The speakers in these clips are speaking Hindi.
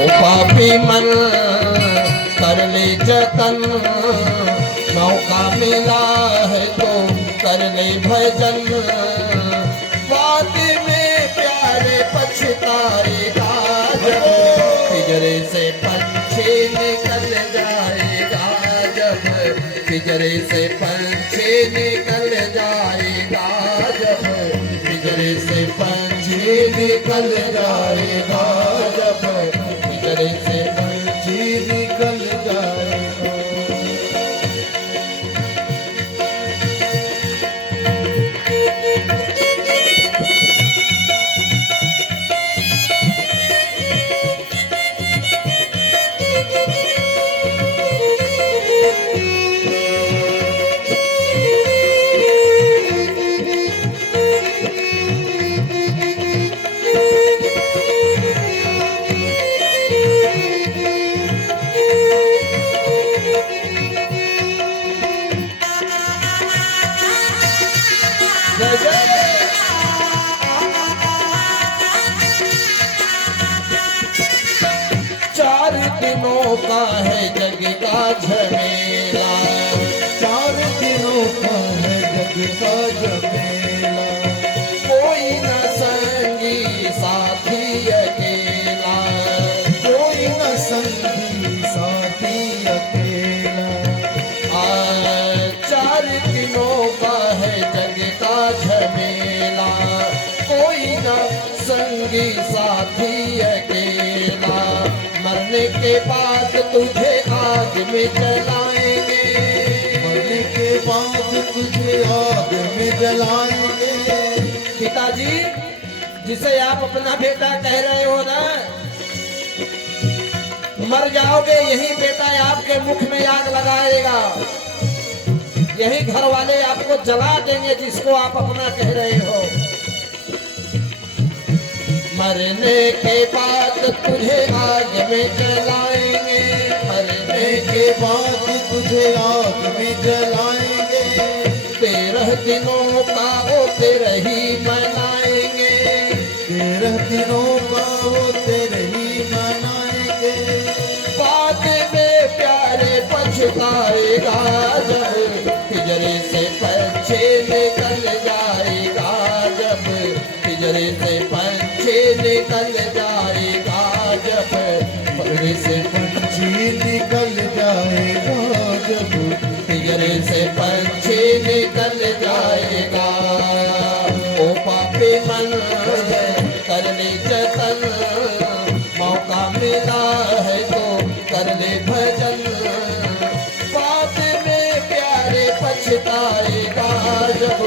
ओ पापी मन कर ले जतन, मौका मिला है तो कर ले भजन, बाद में प्यारे पछताएगा जब पिंजरे से पंछी निकल जाएगा, जब पिंजरे से पंछी निकल जाएगा, जब पिंजरे से पंछी निकल जाएगा, जब पिंजरे से पंछी निकल जाएगा। चार दिनों का है जग का झमेला, चार दिनों का है जग का झमेला, कोई न संगी साथी अकेला, कोई न संगी साथी अकेला। चार दिनों का है जग का झमेला, कोई न संगी साथी अकेला, मरने के बाद तुझे आग में जलाएंगे, मरने के बाद तुझे आग में जलाएंगे। पिताजी जिसे आप अपना बेटा कह रहे हो ना, मर जाओगे यही बेटा आपके मुख में आग लगाएगा, यही घर वाले आपको जला देंगे जिसको आप अपना कह रहे हो। मरने के बाद तुझे आग में जलाएंगे, मरने के बाद तुझे आग में जलाएंगे, 13 दिनों का वो तेरे ही मनाएंगे, 13 दिनों का वो तेरे ही मनाएंगे। बाद में प्यारे पछताएगा जब पिंजरे से पंछी निकल जाएगा, जब पिंजरे से पंछी निकल जाएगा, जब पिंजरे से पंछी निकल जाएगा, जब पिंजरे से पंछी निकल जाएगा। ओ पापी मन कर ले जतन, मौका मिला है तो कर ले भजन, बाद में प्यारे पछताएगा जब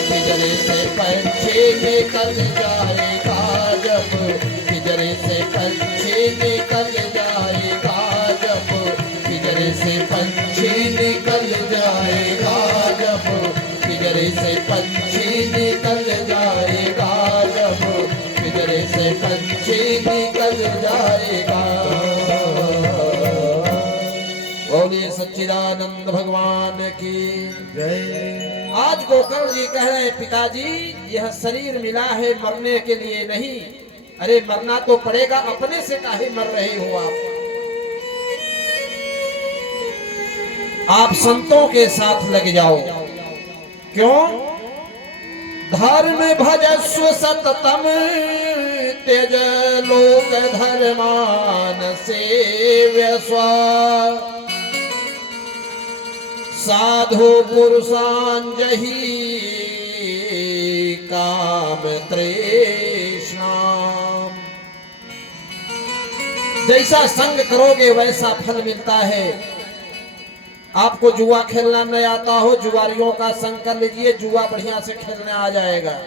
पिंजरे से पंछी निकल जाएगा, जब पिंजरे से पंछी निकल जाएगा, जब पिंजरे से पंछी निकल जाएगा, जब पिंजरे से पंछी निकल जाएगा, जब पिंजरे से पंछी निकल जाएगा। बोलिए सच्चिदानंद भगवान की जय। आज गोकर्ण जी कह रहे हैं पिताजी यह शरीर मिला है मरने के लिए नहीं, अरे मरना तो पड़ेगा, अपने से काहे मर रहे हो आप संतों के साथ लग जाओ। क्यों? धर्म भजस्व सततम त्यज लोक धर्मान सेव्य स्व, साधु पुरुषांजहि काम तृष्णा। जैसा संग करोगे वैसा फल मिलता है। आपको जुआ खेलना नहीं आता हो, जुआरियों का संग कर लीजिए, जुआ बढ़िया से खेलने आ जाएगा।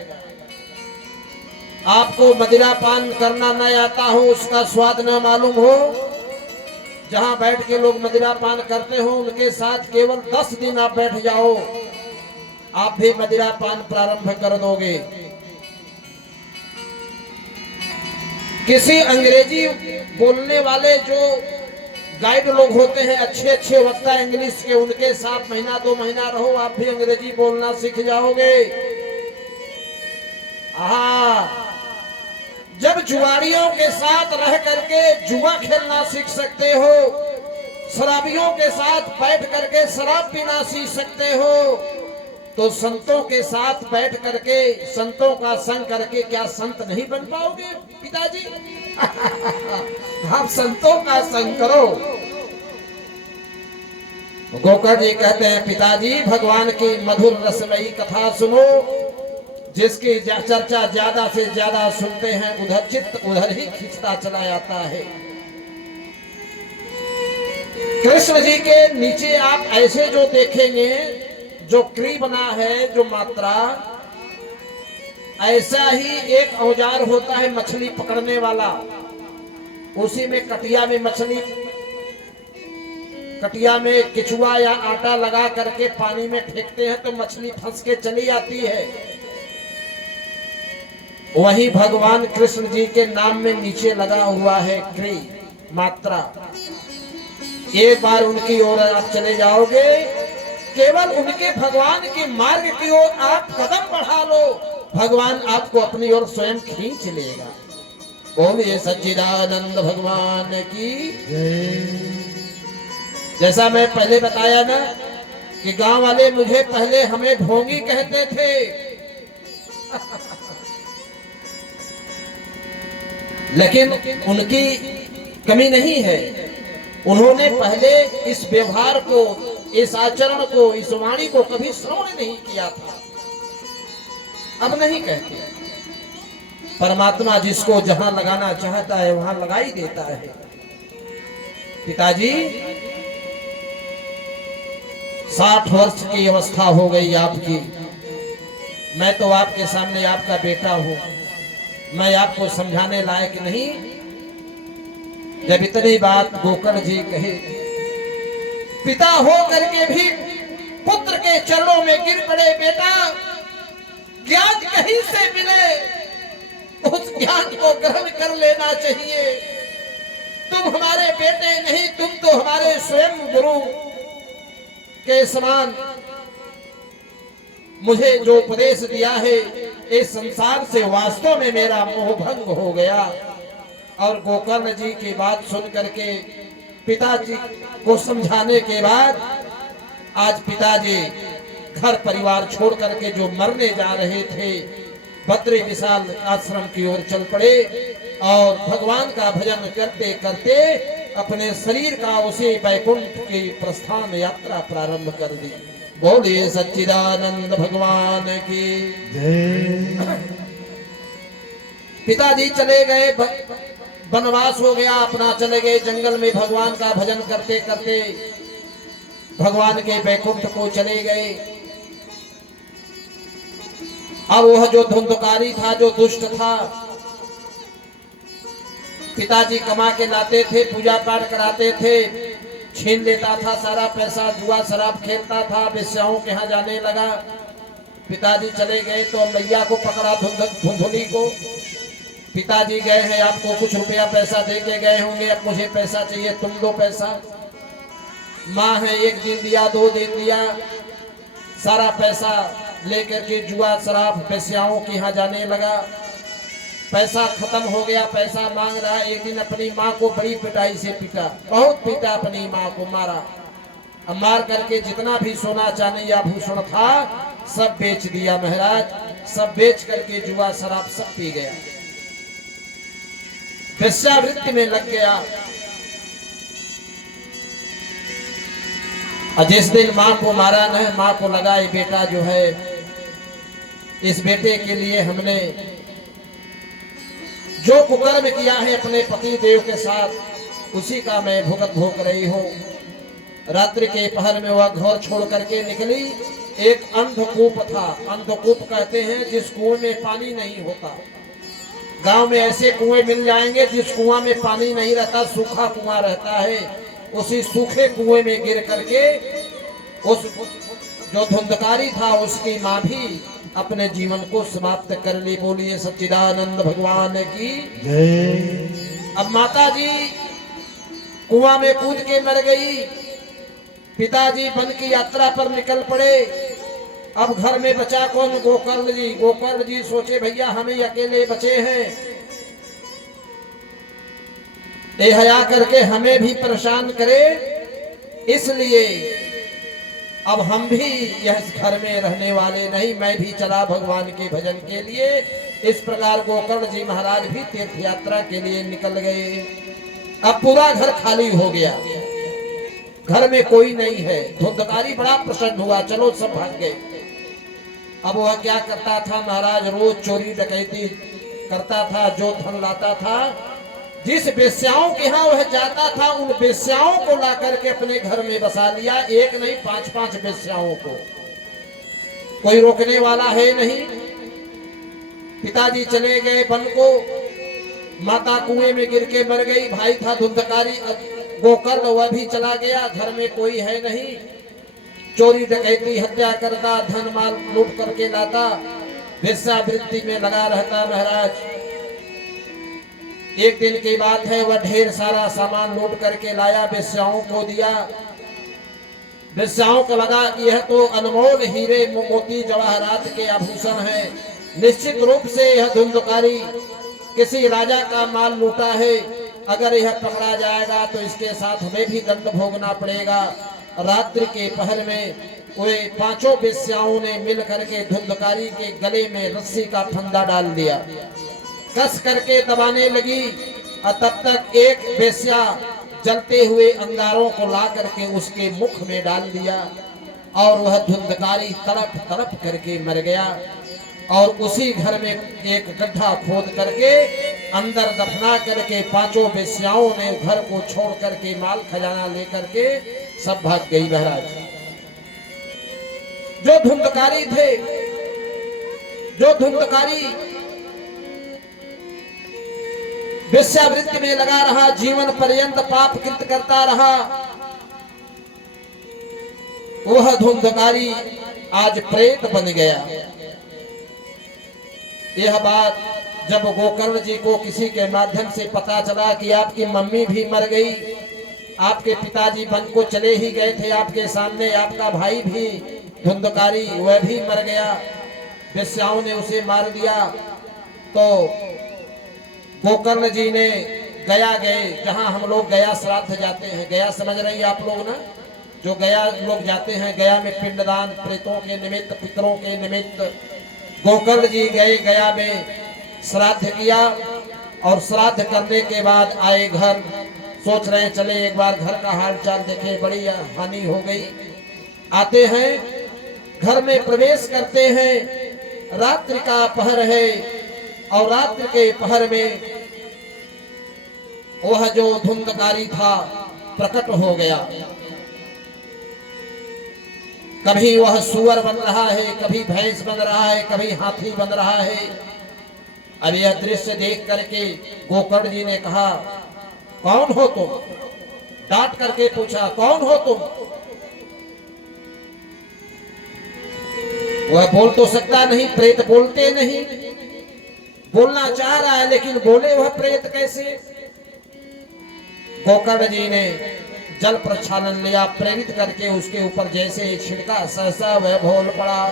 आपको मदिरा पान करना नहीं आता हो, उसका स्वाद न मालूम हो, जहां बैठ के लोग मदिरा पान करते हो उनके साथ केवल 10 दिन आप बैठ जाओ, आप भी मदिरा पान प्रारंभ कर दोगे। किसी अंग्रेजी बोलने वाले जो गाइड लोग होते हैं, अच्छे अच्छे वक्ता इंग्लिश के, उनके साथ महीना 2 महीना रहो, आप भी अंग्रेजी बोलना सीख जाओगे। जब जुआरियों के साथ रह करके जुआ खेलना सीख सकते हो, शराबियों के साथ बैठ करके शराब पीना सीख सकते हो, तो संतों के साथ बैठ करके संतों का संग करके क्या संत नहीं बन पाओगे पिताजी? आप संतों का संग करो। गोकर्ण जी कहते हैं पिताजी भगवान की मधुर रसमयी कथा सुनो, जिसकी चर्चा ज्यादा से ज्यादा सुनते हैं उधर चित्त उधर ही खींचता चला जाता है। कृष्ण जी के नीचे आप ऐसे जो देखेंगे, जो क्री बना है, जो मात्रा, ऐसा ही एक औजार होता है मछली पकड़ने वाला। उसी में कटिया में मछली, कटिया में केचुआ या आटा लगा करके पानी में फेंकते हैं तो मछली फंस के चली आती है। वही भगवान कृष्ण जी के नाम में नीचे लगा हुआ है क्री मात्रा। एक बार उनकी ओर आप चले जाओगे, केवल उनके भगवान के मार्ग की ओर आप कदम बढ़ा लो, भगवान आपको अपनी ओर स्वयं खींच लेगा। बोलिए सच्चिदानंद भगवान की जय। जैसा मैं पहले बताया ना कि गांव वाले मुझे पहले हमें ढोंगी कहते थे, लेकिन उनकी कमी नहीं है। उन्होंने पहले इस व्यवहार को, इस आचरण को, इस वाणी को कभी श्रवण नहीं किया था। अब नहीं कहते। परमात्मा जिसको जहां लगाना चाहता है वहां लगा ही देता है। पिताजी 60 वर्ष की अवस्था हो गई आपकी। मैं तो आपके सामने आपका बेटा हूं, मैं आपको समझाने लायक नहीं। जब इतनी बात गोकर्ण जी कहे, पिता हो करके भी पुत्र के चरणों में गिर पड़े। बेटा, ज्ञान कहीं से मिले उस ज्ञान को ग्रहण कर लेना चाहिए। तुम हमारे बेटे नहीं, तुम तो हमारे स्वयं गुरु के समान। मुझे जो उपदेश दिया है, इस संसार से वास्तव में मेरा मोह भंग हो गया। और गोकर्ण जी की बात सुन करके पिताजी को समझाने के बाद आज पिताजी घर परिवार छोड़ करके जो मरने जा रहे थे, बद्री विशाल आश्रम की ओर चल पड़े और भगवान का भजन करते करते अपने शरीर का उसी वैकुंठ की प्रस्थान यात्रा प्रारंभ कर दी। बोलिए सच्चिदानंद भगवान की जय। पिताजी चले गए, वनवास हो गया अपना, चले गए जंगल में भगवान का भजन करते करते भगवान के वैकुंठ को चले गए। अब वह जो धुंधकारी था, जो दुष्ट था, पिताजी कमा के लाते थे, पूजा पाठ कराते थे, छीन लेता था सारा पैसा, जुआ शराब खेलता था, वेश्याओं के यहाँ जाने लगा। पिताजी चले गए तो मैया को पकड़ा, धुंधुली को। पिताजी गए हैं, आपको कुछ रुपया पैसा दे के गए होंगे, अब मुझे पैसा चाहिए, तुम दो पैसा। माँ है, 1 दिन दिया, 2 दिन दिया, सारा पैसा लेकर के जुआ शराब वेश्याओं के यहाँ जाने लगा। पैसा खत्म हो गया, पैसा मांग रहा। एक दिन अपनी माँ को बड़ी पिटाई से पीटा, बहुत पीटा, अपनी माँ को मारा। अब मार करके जितना भी सोना चांदी या भूषण था सब बेच दिया महाराज। सब बेच करके जुआ शराब सब पी गया, वेश्यावृत्ति में लग गया। और जिस दिन माँ को मारा न, माँ को लगा ये बेटा जो है, इस बेटे के लिए हमने जो कुकर्म किया है अपने पति देव के साथ, उसी का मैं भुगत भोग रही हूँ। रात्रि के पहर में वह घर छोड़ करके निकली। एक अंधकूप था, अंधकूप कहते हैं जिस कुएं में पानी नहीं होता। गांव में ऐसे कुएं मिल जाएंगे जिस कुआं में पानी नहीं रहता, सूखा कुआं रहता है। उसी सूखे कुएं में गिर करके उस जो धुंधकारी था उसकी माँ भी अपने जीवन को समाप्त कर ली। बोलिए सच्चिदानंद भगवान की जय। अब माता जी कुआं में कूद के मर गई। पिताजी वन की यात्रा पर निकल पड़े। अब घर में बचा कौन? गोकर्ण जी। गोकर्ण जी सोचे भैया हम ही अकेले बचे हैं, ये हया करके हमें भी परेशान करे, इसलिए अब हम भी यह घर में रहने वाले नहीं, मैं भी चला भगवान के भजन के लिए। इस प्रकार गोकर्ण जी महाराज भी तीर्थ यात्रा के लिए निकल गए। अब पूरा घर खाली हो गया, घर में कोई नहीं है। धुंधकारी बड़ा प्रसन्न हुआ, चलो सब भाग गए। अब वह क्या करता था महाराज, रोज चोरी डकैती करता था, जो धन लाता था, जिस वेश्याओं के यहाँ वह जाता था, उन वेश्याओं को ला करके अपने घर में बसा लिया। एक नहीं, 5-5 वेश्याओं को, कोई रोकने वाला है नहीं। पिताजी चले गए वन को, माता कुएं में गिर के मर गई, भाई था धुंधकारी गोकर्ण, वह भी चला गया, घर में कोई है नहीं। चोरी डकैती हत्या करता, धन माल लूट करके लाता, वेश्यावृत्ति में लगा रहता महाराज। एक दिन की बात है, वह ढेर सारा सामान लूट करके लाया, वेश्याओं को दिया। वेश्याओं को लगा कि यह तो अनमोल हीरे मोती जवाहरात के आभूषण है, निश्चित रूप से यह धुंधकारी किसी राजा का माल लूटा है, अगर यह पकड़ा जाएगा तो इसके साथ हमें भी दंड भोगना पड़ेगा। रात्रि के पहर में वे 5 वेश्याओं ने मिल करके धुंधकारी के गले में रस्सी का फंदा डाल दिया, कस करके दबाने लगी, और तब तक एक वेश्या जलते हुए अंगारों को ला करके उसके मुख में डाल दिया, और वह धुंधकारी तड़प तड़प करके मर गया। और उसी घर में एक गड्ढा खोद करके अंदर दफना करके 5 वेश्याओं ने घर को छोड़ करके माल खजाना लेकर के सब भाग गई महाराज। जो धुंधकारी थे, जो धुंधकारी वेश्यावृत्ति में लगा रहा, जीवन पर्यंत पाप कृत करता रहा, वह धुंधकारी आज प्रेत बन गया। यह बात जब गोकर्ण जी को किसी के माध्यम से पता चला कि आपकी मम्मी भी मर गई, आपके पिताजी वन को चले ही गए थे, आपके सामने आपका भाई भी धुंधकारी वह भी मर गया, वेश्याओं ने उसे मार दिया, तो गोकर्ण जी ने गया गए, जहां हम लोग गया श्राद्ध जाते हैं, गया समझ रही है आप लोग ना, जो गया लोग जाते हैं, गया में पिंडदान प्रेतों के निमित्त, पितरों के निमित्त। गोकर्ण जी गए, गया में श्राद्ध किया, और श्राद्ध करने के बाद आए घर, सोच रहे चले एक बार घर का हाल चाल देखे, बड़ी हानि हो गई। आते हैं, घर में प्रवेश करते हैं, रात्रि का पहर है, और रात्रि के पहर में वह जो धुंधकारी था प्रकट हो गया। कभी वह सुअर बन रहा है, कभी भैंस बन रहा है, कभी हाथी बन रहा है। अब यह दृश्य देख करके गोकर्ण जी ने कहा, कौन हो तुम? डांट करके पूछा, कौन हो तुम? वह बोल तो सकता नहीं, प्रेत बोलते नहीं, बोलना चाह रहा है लेकिन बोले वह प्रेत कैसे? गोकर्ण जी ने जल प्रक्षालन लिया, प्रेरित करके उसके ऊपर जैसे एक छिड़का, सहसा वह बोल पड़ा,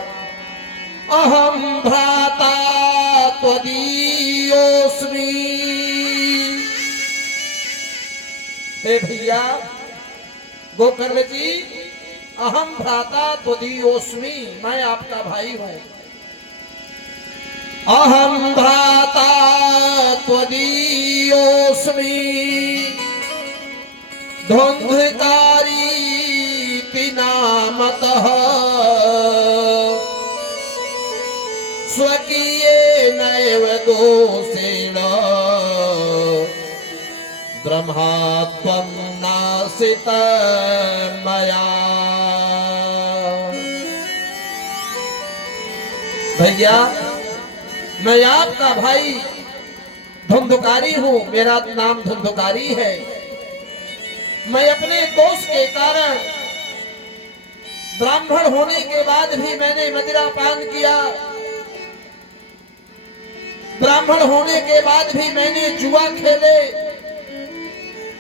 अहम भ्राता त्वदीयोस्मि। हे भैया गोकर्ण जी, अहम भ्राता त्वदीयोस्मि, मैं आपका भाई हूं। अहम भ्राता त्वदीयोस्मि, धुंधकारी पिनामतः, स्वकीये नैव दोषेण, ब्रह्मात्वं नासित मया। भैया मैं आपका भाई धुंधकारी हूं, मेरा नाम धुंधकारी है। मैं अपने दोष के कारण ब्राह्मण होने के बाद भी मैंने मदिरा पान किया, ब्राह्मण होने के बाद भी मैंने जुआ खेले,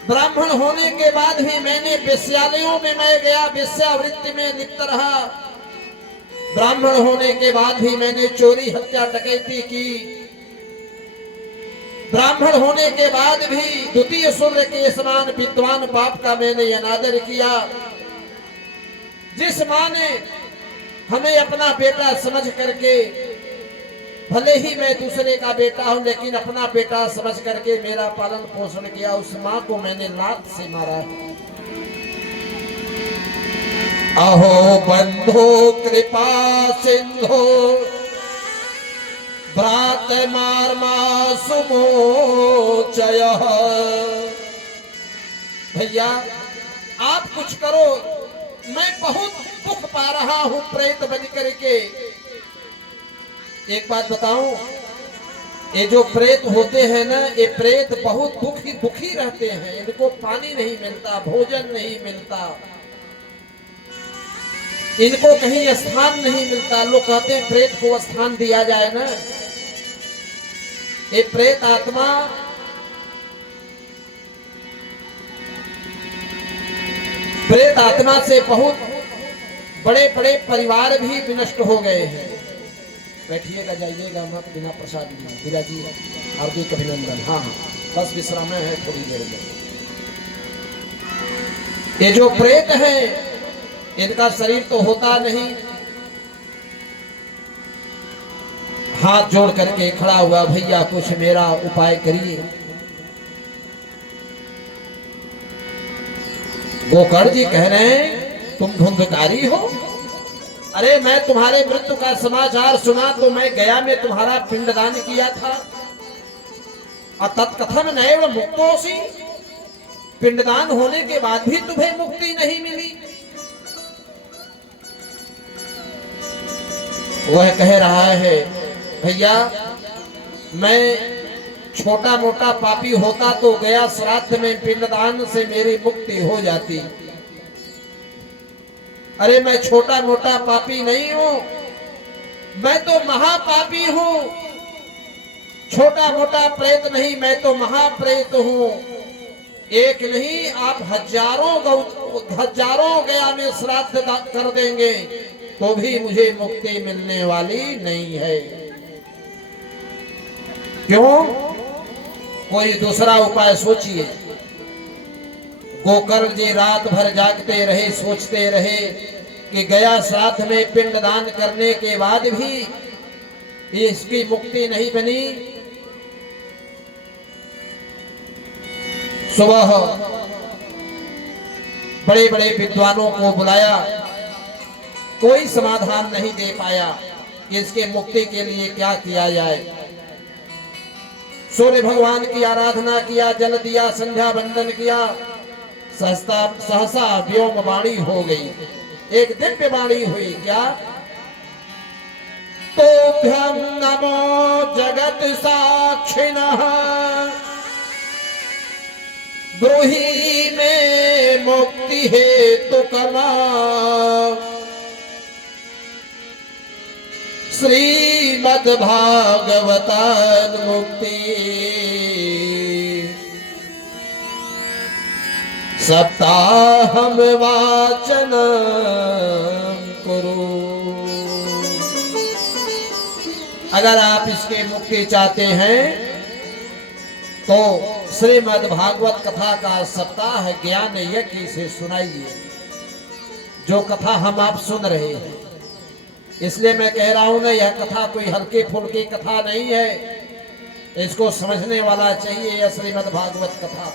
ब्राह्मण होने के बाद भी मैंने वेश्यालयों में मैं गया, वेश्यावृत्ति में लिप्त रहा, ब्राह्मण होने के बाद भी मैंने चोरी हत्या डकैती की, ब्राह्मण होने के बाद भी द्वितीय सूर्य के समान विद्वान बाप का मैंने अनादर किया। जिस माँ ने हमें अपना बेटा समझ करके, भले ही मैं दूसरे का बेटा हूं लेकिन अपना बेटा समझ करके मेरा पालन पोषण किया, उस माँ को मैंने लात से मारा है। अहो बंधो कृपा सिंधो भ्रात मारमा सुमोचय। भैया आप कुछ करो, मैं बहुत दुख पा रहा हूं प्रेत बन करके। एक बात बताऊं, ये जो प्रेत होते हैं ना, ये प्रेत बहुत दुखी रहते हैं। इनको पानी नहीं मिलता, भोजन नहीं मिलता, इनको कहीं स्थान नहीं मिलता। लोग कहते हैं प्रेत को स्थान दिया जाए ना। ये प्रेत आत्मा से बहुत बड़े बड़े परिवार भी विनष्ट हो गए हैं। बैठिएगा, जाइएगा मत बिना प्रसाद लिए। हीरा जी हार्दिक अभिनंदन। हाँ बस विश्राम है थोड़ी देर में। ये जो प्रेत है इनका शरीर तो होता नहीं। हाथ जोड़ करके खड़ा हुआ, भैया कुछ मेरा उपाय करिए। गोकर्ण जी कह रहे हैं तुम धुंधकारी हो। अरे मैं तुम्हारे मृत्यु का समाचार सुना तो मैं गया में तुम्हारा पिंडदान किया था। तत्कथम नैव मुक्तोसी, पिंडदान होने के बाद भी तुम्हें मुक्ति नहीं मिली। वह कह रहा है भैया मैं छोटा मोटा पापी होता तो गया श्राद्ध में पिंडदान से मेरी मुक्ति हो जाती। अरे मैं छोटा मोटा पापी नहीं हूं, मैं तो महापापी हूं। छोटा मोटा प्रेत नहीं, मैं तो महाप्रेत हूं। एक नहीं आप हजारों गया में श्राद्ध कर देंगे तो भी मुझे मुक्ति मिलने वाली नहीं है। क्यों? कोई दूसरा उपाय सोचिए। गोकर्ण जी रात भर जागते रहे, सोचते रहे कि गया श्राद्ध में पिंडदान करने के बाद भी इसकी मुक्ति नहीं बनी। सुबह बड़े बड़े विद्वानों को बुलाया, कोई समाधान नहीं दे पाया कि इसके मुक्ति के लिए क्या किया जाए। सूर्य भगवान की आराधना किया, जल दिया, संध्या वंदन किया, सहसा व्योम वाणी हो गई। एक दिव्य वाणी हुई। क्या? तोभ्यं नमो जगत साक्षिणः ब्रूहि में मुक्ति हेतु कमा। श्रीमद् भागवतान मुक्ति सप्ताहम वाचन करो। अगर आप इसके मुक्ति चाहते हैं तो श्रीमद् भागवत कथा का सप्ताह ज्ञान यज्ञ से सुनाइए, जो कथा हम आप सुन रहे हैं। इसलिए मैं कह रहा हूं ना, यह कथा कोई हल्के फुल्की कथा नहीं है, इसको समझने वाला चाहिए। यह श्रीमद् भागवत कथा,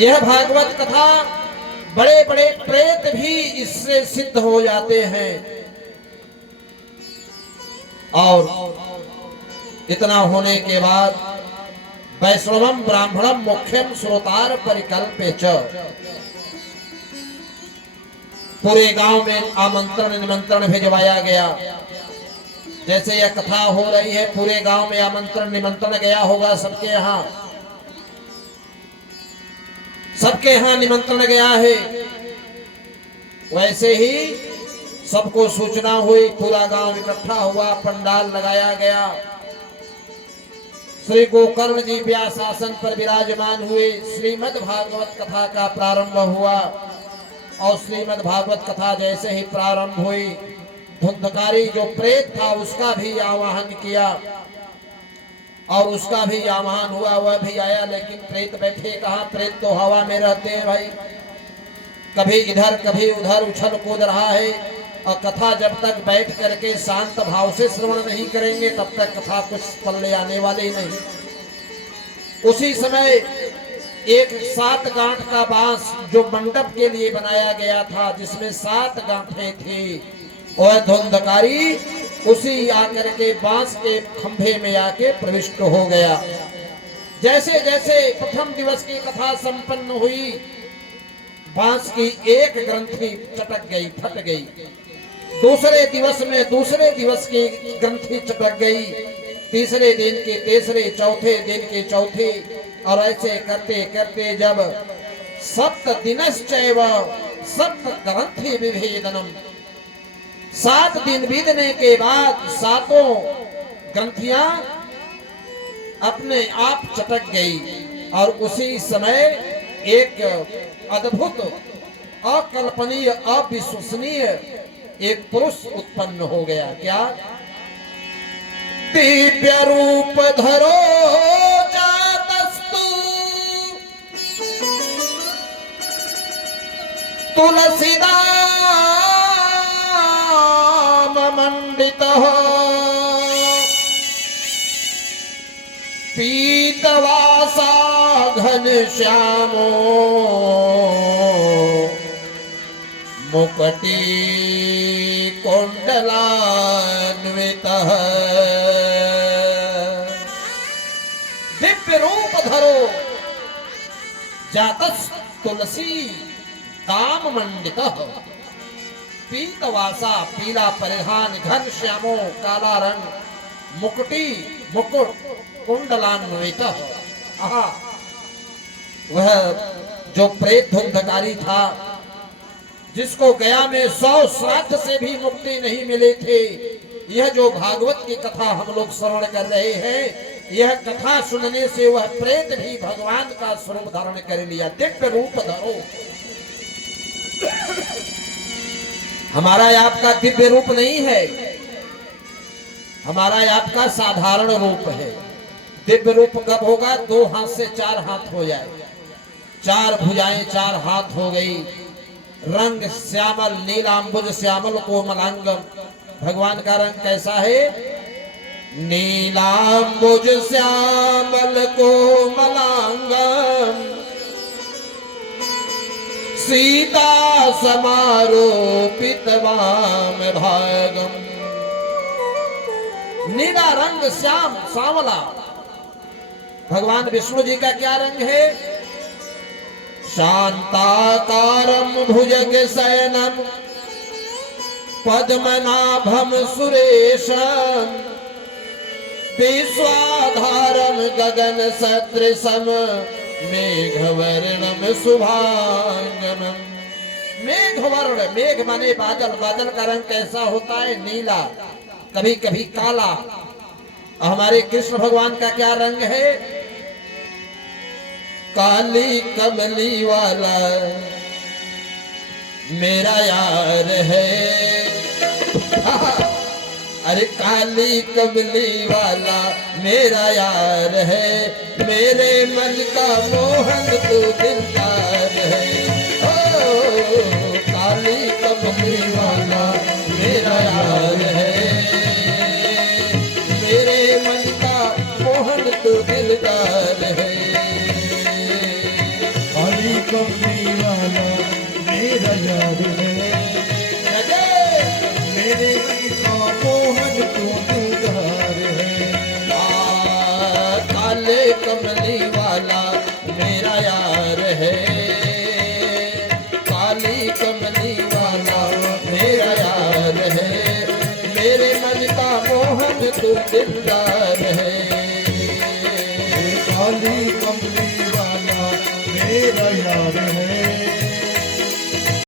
यह भागवत कथा बड़े बड़े प्रेत भी इससे सिद्ध हो जाते हैं। और इतना होने के बाद वैष्णवम ब्राह्मणम मुख्यम श्रोतार परिकल्प्य च, पूरे गांव में आमंत्रण निमंत्रण भिजवाया गया। जैसे यह कथा हो रही है, पूरे गांव में आमंत्रण निमंत्रण गया होगा सबके यहाँ, सबके यहाँ निमंत्रण गया है। वैसे ही सबको सूचना हुई, पूरा गांव इकट्ठा हुआ, पंडाल लगाया गया। श्री गोकर्ण जी व्यास आसन पर विराजमान हुए। श्रीमद् भागवत कथा का प्रारंभ हुआ और श्रीमद् भागवत कथा जैसे ही प्रारंभ हुई, धुंधकारी जो प्रेत था उसका भी आवाहन किया। और उसका भी आह्वान हुआ, वह भी आया, लेकिन प्रेत बैठे कहाँ? प्रेत तो हवा में रहते हैं भाई, कभी इधर कभी उधर उछल कूद रहा है। और कथा जब तक बैठ करके शांत भाव से श्रवण नहीं करेंगे तब तक कथा कुछ पल्ले आने वाले ही नहीं। उसी समय एक 7 गांठ का बांस जो मंडप के लिए बनाया गया था, जिसमें 7 गांठें थी, और धुंधकारी उसी आकर के बांस के खंभे में आके प्रविष्ट हो गया। जैसे जैसे प्रथम दिवस की कथा संपन्न हुई, बांस की एक ग्रंथि चटक गई, फट गई। दूसरे दिवस में दूसरे दिवस की ग्रंथि चटक गई, तीसरे दिन के तीसरे, चौथे दिन के चौथे, और ऐसे करते करते जब 7 दिनश्चैव 7 ग्रंथि विभेदनम, 7 दिन बीतने के बाद 7 ग्रंथियां अपने आप चटक गई। और उसी समय एक अद्भुत, अकल्पनीय, अविश्वसनीय एक पुरुष उत्पन्न हो गया। क्या? दिव्य रूप धरो जातस्तु तुलसीदाम मंडितः पीतवासा घनश्यामो मुकुटि कुंडलान्वितः दिव्य रूप धरो जातस् तुलसी दाम मंडितः पीतवासा, पीला परिधान, घन श्यामो, काला रंग, मुकुटि, मुकुट, कुंडलान्वितः। वह जो प्रेत धुंधकारी था, जिसको गया में 100 श्राद्ध से भी मुक्ति नहीं मिले थे, यह जो भागवत की कथा हम लोग श्रवण कर रहे हैं, यह कथा सुनने से वह प्रेत भी भगवान का स्वरूप धारण कर लिया। दिव्य रूप धरो। हमारा आपका दिव्य रूप नहीं है, हमारा आपका साधारण रूप है। दिव्य रूप कब होगा? 2 हाथ से 4 हाथ हो जाए, 4 भुजाएं 4 हाथ हो गई, रंग श्यामल, नीलांबुज श्यामल कोमलांगम। भगवान का रंग कैसा है? नीलांबुज श्यामल कोमलांगम, सीता समारोपित वाम भागम। नीला रंग, श्याम, सांवला। भगवान विष्णु जी का क्या रंग है? शांताकारम भुजग शयनम पद्मनाभम सुरेशम विश्वाधारम गगन सदृशम मेघवर्णम शुभांगम। मेघवर्ण, मेघ माने बादल, बादल का रंग कैसा होता है? नीला, कभी कभी काला। हमारे कृष्ण भगवान का क्या रंग है? काली कमली वाला मेरा यार है। अरे काली कमली वाला मेरा यार है, मेरे मन का मोहन तू दिलदार है। ओ काली कमली वाला मेरा यार है, मेरे मन का मोहन तू दिलदार है। काली कमली वाला मेरा यार है, मेरे मन का मोहन तू दिलदार है। काले कमली वाला मेरा यार है, काली कमली वाला मेरा यार है, मेरे मन का मोहन तू दिलदार है। काली कमली वाला मेरा यार है,